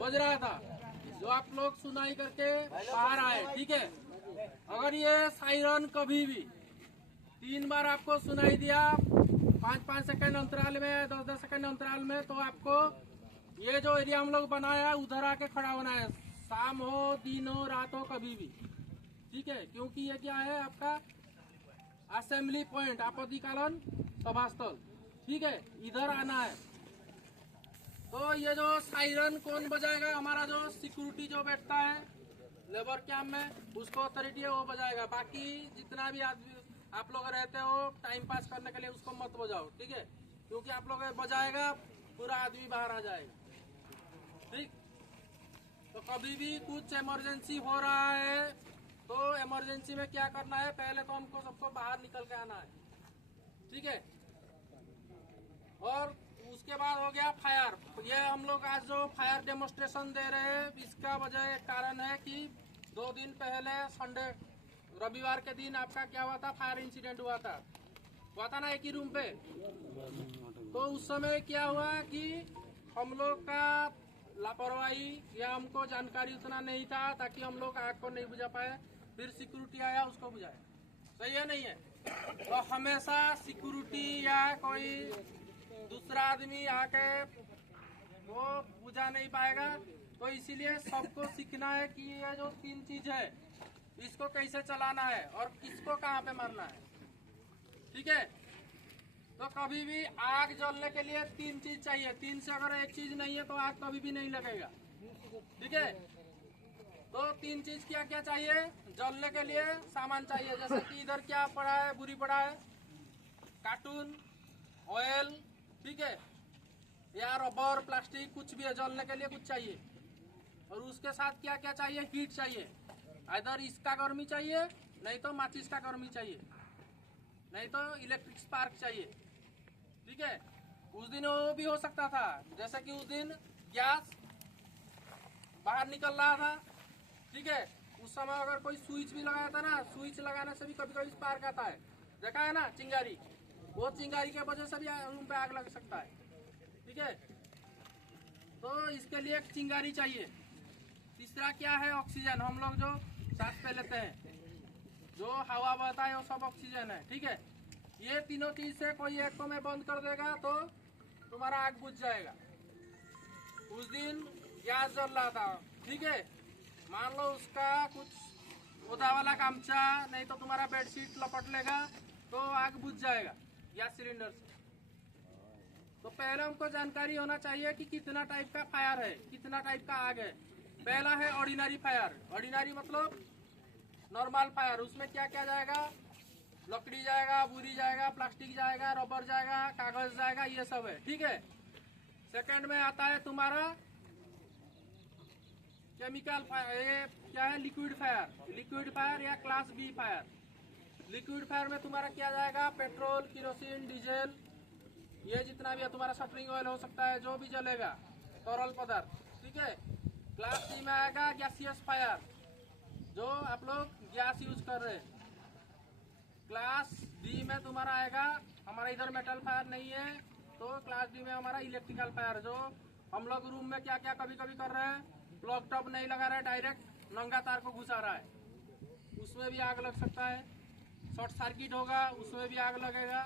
बज रहा था, जो आप लोग सुनाई करके बाहर आए। ठीक है, अगर ये सायरन कभी भी 3 बार आपको सुनाई दिया 5-5 सेकंड अंतराल में, 10-10 सेकंड अंतराल में, तो आपको ये जो एरिया हम लोग बनाया है उधर आके खड़ा होना है, शाम हो दिन हो रात हो कभी भी। ठीक है, क्योंकि ये क्या है आपका असेंबली पॉइंट, आपत्तिकालीन सभा स्थल। ठीक है, इधर आना है। तो ये जो सायरन कौन बजाएगा? हमारा जो सिक्योरिटी जो बैठता है लेबर कैंप में, उसको अथॉरिटी है वो बजाएगा। बाकी जितना भी आदमी आप लोग रहते हो टाइम पास करने के लिए उसको मत बजाओ। ठीक है, क्योंकि आप लोग बजाएगा पूरा आदमी बाहर आ जाएगा। ठीक, तो कभी भी कुछ इमरजेंसी हो रहा है तो इमरजेंसी में क्या करना है, पहले तो हमको सबको बाहर निकल के आना है। ठीक है, और उसके बाद हो गया फायर। ये हम लोग आज जो फायर डेमोन्स्ट्रेशन दे रहे हैं, इसका वजह कारण है कि 2 दिन पहले संडे रविवार के दिन आपका क्या हुआ था, फायर इंसिडेंट हुआ था ना एक ही रूम पे। तो उस समय क्या हुआ कि हम लोग का लापरवाही या हमको जानकारी उतना नहीं था, ताकि हम लोग आग को नहीं बुझा पाए। फिर सिक्योरिटी आया उसको बुझाया। सही है नहीं है? तो हमेशा सिक्योरिटी या कोई दूसरा आदमी आके वो बुझा नहीं पाएगा। तो इसीलिए सबको सीखना है कि ये जो 3 चीज है इसको कैसे चलाना है और किसको कहाँ पे मारना है। ठीक है, तो कभी भी आग जलने के लिए 3 चीज चाहिए। 3 से अगर एक चीज नहीं है तो आग कभी भी नहीं लगेगा। ठीक है, तो 3 चीज क्या क्या चाहिए? जलने के लिए सामान चाहिए, जैसे कि इधर क्या पड़ा है, बुरी पड़ा है, कार्टून, ऑयल, ठीक है, या रबर, प्लास्टिक, कुछ भी है जलने के लिए कुछ चाहिए। और उसके साथ क्या क्या चाहिए? हीट चाहिए। इधर इसका गर्मी चाहिए, नहीं तो माचिस का गर्मी चाहिए, नहीं तो इलेक्ट्रिक स्पार्क चाहिए। ठीक है, उस दिन वो भी हो सकता था, जैसे कि उस दिन गैस बाहर निकल रहा था। ठीक है, उस समय अगर कोई स्विच भी लगाया था ना, स्विच लगाने से भी कभी कभी स्पार्क आता है। देखा है ना चिंगारी, वो चिंगारी के वजह से भी रूम पे आग लग सकता है। ठीक है, तो इसके लिए एक चिंगारी चाहिए। तीसरा क्या है? ऑक्सीजन। हम लोग जो सांस पे लेते हैं, जो हवा बहता है वो सब ऑक्सीजन है। ठीक है, ये तीनों चीज से कोई एक को मैं बंद कर देगा तो तुम्हारा आग बुझ जाएगा। उस दिन गैस जल रहा था, ठीक है, मान लो उसका कुछ ओदा वाला गमछा नहीं तो तुम्हारा बेडशीट लपट लेगा तो आग बुझ जाएगा गैस सिलेंडर से। तो पहले हमको जानकारी होना चाहिए कि कितना टाइप का फायर है, कितना टाइप का आग है। पहला है ऑर्डिनरी फायर। ऑर्डिनरी मतलब नॉर्मल फायर। उसमें क्या क्या जाएगा? लकड़ी जाएगा, बुरी जाएगा, प्लास्टिक जाएगा, रबर जाएगा, कागज जाएगा, ये सब है। ठीक है, सेकंड में आता है तुम्हारा केमिकल फायर। ये क्या है? Liquid fire. लिक्विड फायर या class B fire. Liquid fire में तुम्हारा क्या जाएगा? पेट्रोल, किरोसिन, डीजल, ये जितना भी है तुम्हारा, सफरिंग ऑयल हो सकता है, जो भी जलेगा तरल पदार्थ। ठीक है, क्लास सी में आएगा गैसियस फायर, जो आप लोग गैस यूज कर रहे हैं। क्लास डी में तुम्हारा आएगा, हमारा इधर मेटल फायर नहीं है तो क्लास डी में हमारा इलेक्ट्रिकल फायर, जो हम लोग रूम में क्या क्या कभी कभी कर रहे हैं, प्लग टॉप नहीं लगा रहे, डायरेक्ट नंगा तार को घुसा रहा है, उसमें भी आग लग सकता है। शॉर्ट सर्किट होगा, उसमें भी आग लगेगा।